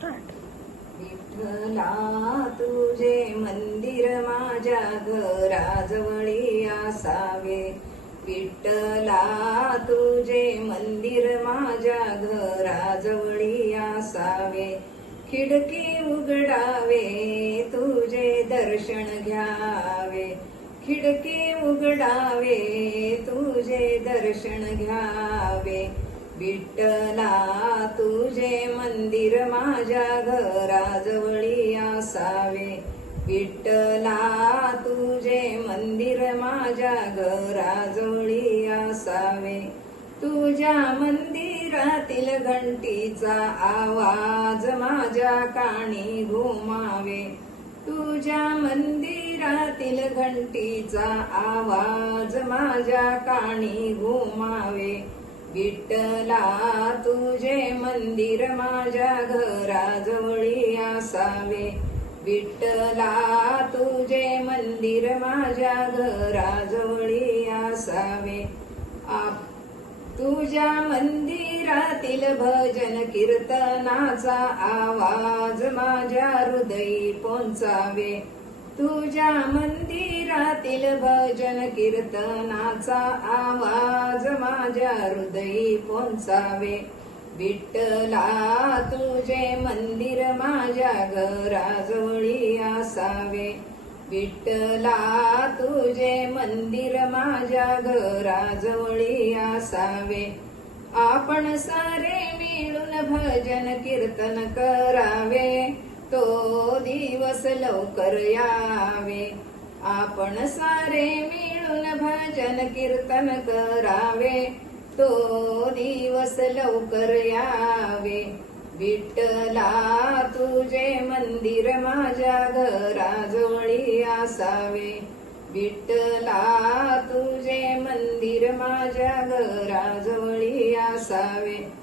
Start. विठ्ठला तुझे मंदिर माझ्या घराजवळी असावे. विठ्ठला तुझे मंदिर माझ्या घराजवळी असावे. खिडकी उघडावे तुझे दर्शन घ्यावे. खिडकी उघडावे तुझे दर्शन घ्यावे. विठ्ठला तुझे मंदिर माझ्या घराजवळी असावे. विठ्ठला तुझे मंदिर माझ्या घराजवळी असावे. तुझ्या मंदिरातील घंटीचा आवाज माझ्या कानी घुमावे. तुझ्या मंदिरातील घंटीचा आवाज माझ्या कानी घुमावे. विठ्ठला तुझे मंदिर माझ्या घराजवळी असावे. विठ्ठला तुझे मंदिर माझ्या घराजवळी असावे. तुझ्या मंदिरातील भजन कीर्तनाचा आवाज माझ्या हृदयी पोंचावे. तुझ्या मंदिरातील भजन कीर्तनाचा आवाज माझ्या हृदयी पोंचावे. विठ्ठला तुझे मंदिर माझ्या घराजवळी असावे. विठ्ठला तुझे मंदिर माझ्या घराजवळी असावे. आपण सारे मिळून भजन कीर्तन करावे. तो दिवस लवकर यावे. आपण सारे मिळून भजन कीर्तन करावे. तो दिवस लवकर यावे. विठ्ठला तुझे मंदिर माझ्या घराजवळी असावे. विठ्ठला तुझे मंदिर माझ्या घराजवळी असावे.